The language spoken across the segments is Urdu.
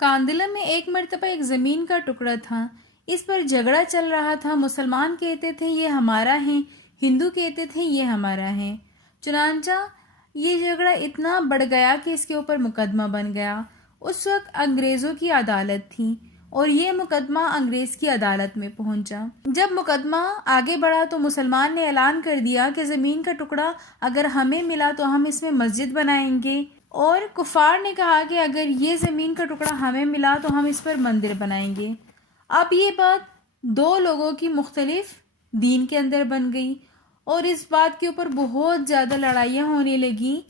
کاندلم میں ایک مرتبہ ایک زمین کا ٹکڑا تھا، اس پر جھگڑا چل رہا تھا۔ مسلمان کہتے تھے یہ ہمارا ہے، ہندو کہتے تھے یہ ہمارا ہے۔ چنانچہ یہ جھگڑا اتنا بڑھ گیا کہ اس کے اوپر مقدمہ بن گیا۔ اس وقت انگریزوں کی عدالت تھی اور یہ مقدمہ انگریز کی عدالت میں پہنچا۔ جب مقدمہ آگے بڑھا تو مسلمان نے اعلان کر دیا کہ زمین کا ٹکڑا اگر ہمیں ملا تو ہم اس میں مسجد بنائیں گے، اور کفار نے کہا کہ اگر یہ زمین کا ٹکڑا ہمیں ملا تو ہم اس پر مندر بنائیں گے۔ اب یہ بات دو لوگوں کی مختلف دین کے اندر بن گئی اور اس بات کے اوپر بہت زیادہ لڑائیاں ہونے لگیں۔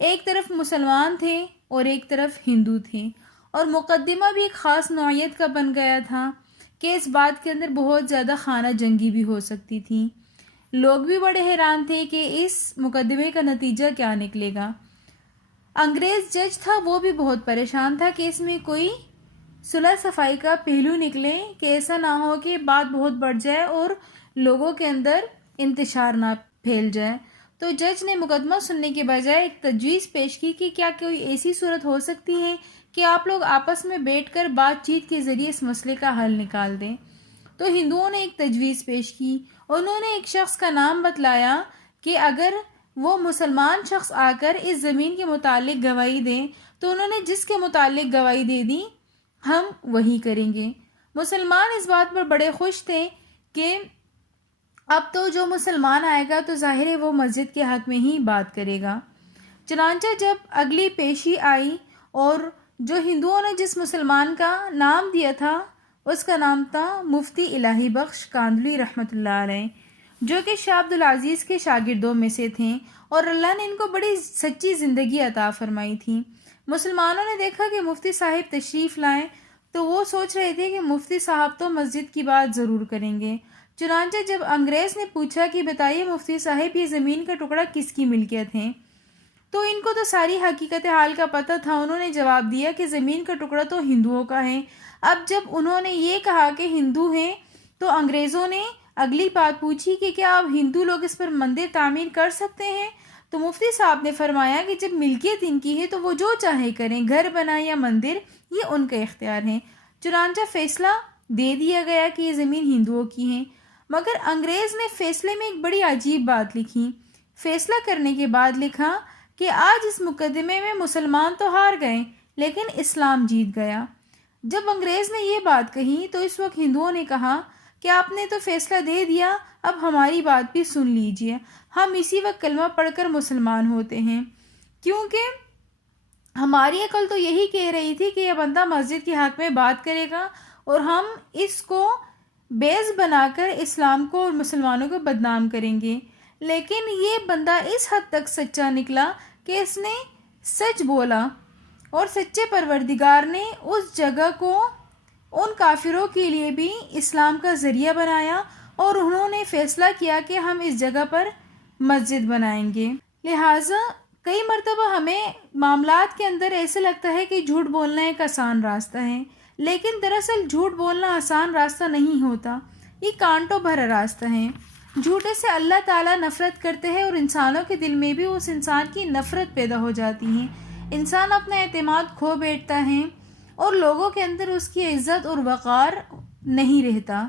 ایک طرف مسلمان تھے اور ایک طرف ہندو تھے، اور مقدمہ بھی ایک خاص نوعیت کا بن گیا تھا کہ اس بات کے اندر بہت زیادہ خانہ جنگی بھی ہو سکتی تھی۔ لوگ بھی بڑے حیران تھے کہ اس مقدمے کا نتیجہ کیا نکلے گا۔ انگریز جج تھا، وہ بھی بہت پریشان تھا کہ اس میں کوئی صلح صفائی کا پہلو نکلے، کہ ایسا نہ ہو کہ بات بہت بڑھ جائے اور لوگوں کے اندر انتشار نہ پھیل جائے۔ تو جج نے مقدمہ سننے کے بجائے ایک تجویز پیش کی کہ کیا کوئی ایسی صورت ہو سکتی ہے کہ آپ لوگ آپس میں بیٹھ کر بات چیت کے ذریعے اس مسئلے کا حل نکال دیں۔ تو ہندوؤں نے ایک تجویز پیش کی، انہوں نے ایک شخص کا نام بتلایا کہ اگر وہ مسلمان شخص آ کر اس زمین کے متعلق گواہی دیں تو انہوں نے جس کے متعلق گواہی دے دی ہم وہی کریں گے۔ مسلمان اس بات پر بڑے خوش تھے کہ اب تو جو مسلمان آئے گا تو ظاہر ہے وہ مسجد کے حق میں ہی بات کرے گا۔ چنانچہ جب اگلی پیشی آئی اور جو ہندوؤں نے جس مسلمان کا نام دیا تھا اس کا نام تھا مفتی الہی بخش کاندلی رحمۃ اللہ علیہ، جو کہ شاہ عبدالعزیز کے شاگردوں میں سے تھے، اور اللہ نے ان کو بڑی سچی زندگی عطا فرمائی تھی۔ مسلمانوں نے دیکھا کہ مفتی صاحب تشریف لائیں تو وہ سوچ رہے تھے کہ مفتی صاحب تو مسجد کی بات ضرور کریں گے۔ چنانچہ جب انگریز نے پوچھا کہ بتائیے مفتی صاحب یہ زمین کا ٹکڑا کس کی ملکیت ہے، تو ان کو تو ساری حقیقت حال کا پتہ تھا۔ انہوں نے جواب دیا کہ زمین کا ٹکڑا تو ہندوؤں کا ہے۔ اب جب انہوں نے یہ کہا کہ ہندو ہیں تو انگریزوں نے اگلی بات پوچھی کہ کیا اب ہندو لوگ اس پر مندر تعمیر کر سکتے ہیں؟ تو مفتی صاحب نے فرمایا کہ جب ملکیت ان کی ہے تو وہ جو چاہے کریں، گھر بنائیں یا مندر، یہ ان کا اختیار ہے۔ چنانچہ فیصلہ دے دیا گیا کہ یہ زمین ہندوؤں کی ہے، مگر انگریز نے فیصلے میں ایک بڑی عجیب بات لکھی۔ فیصلہ کرنے کے بعد لکھا کہ آج اس مقدمے میں مسلمان تو ہار گئے لیکن اسلام جیت گیا۔ جب انگریز نے یہ بات کہی تو اس وقت ہندوؤں نے کہا کہ آپ نے تو فیصلہ دے دیا، اب ہماری بات بھی سن لیجئے، ہم اسی وقت کلمہ پڑھ کر مسلمان ہوتے ہیں، کیونکہ ہماری عقل تو یہی کہہ رہی تھی کہ یہ بندہ مسجد کے حق میں بات کرے گا اور ہم اس کو بیس بنا کر اسلام کو اور مسلمانوں کو بدنام کریں گے، لیکن یہ بندہ اس حد تک سچا نکلا کہ اس نے سچ بولا، اور سچے پروردگار نے اس جگہ کو ان کافروں کے لیے بھی اسلام کا ذریعہ بنایا، اور انہوں نے فیصلہ کیا کہ ہم اس جگہ پر مسجد بنائیں گے۔ لہٰذا کئی مرتبہ ہمیں معاملات کے اندر ایسے لگتا ہے کہ جھوٹ بولنا ایک آسان راستہ ہے، لیکن دراصل جھوٹ بولنا آسان راستہ نہیں ہوتا، یہ کانٹوں بھرا راستہ ہے۔ جھوٹے سے اللہ تعالیٰ نفرت کرتے ہیں اور انسانوں کے دل میں بھی اس انسان کی نفرت پیدا ہو جاتی ہے۔ انسان اپنا اعتماد کھو بیٹھتا ہے اور لوگوں کے اندر اس کی عزت اور وقار نہیں رہتا۔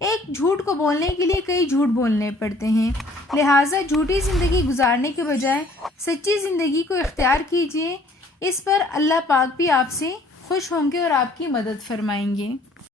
ایک جھوٹ کو بولنے کے لیے کئی جھوٹ بولنے پڑتے ہیں، لہٰذا جھوٹی زندگی گزارنے کے بجائے سچی زندگی کو اختیار کیجیے، اس پر اللہ پاک بھی آپ سے خوش ہوں گے اور آپ کی مدد فرمائیں گے۔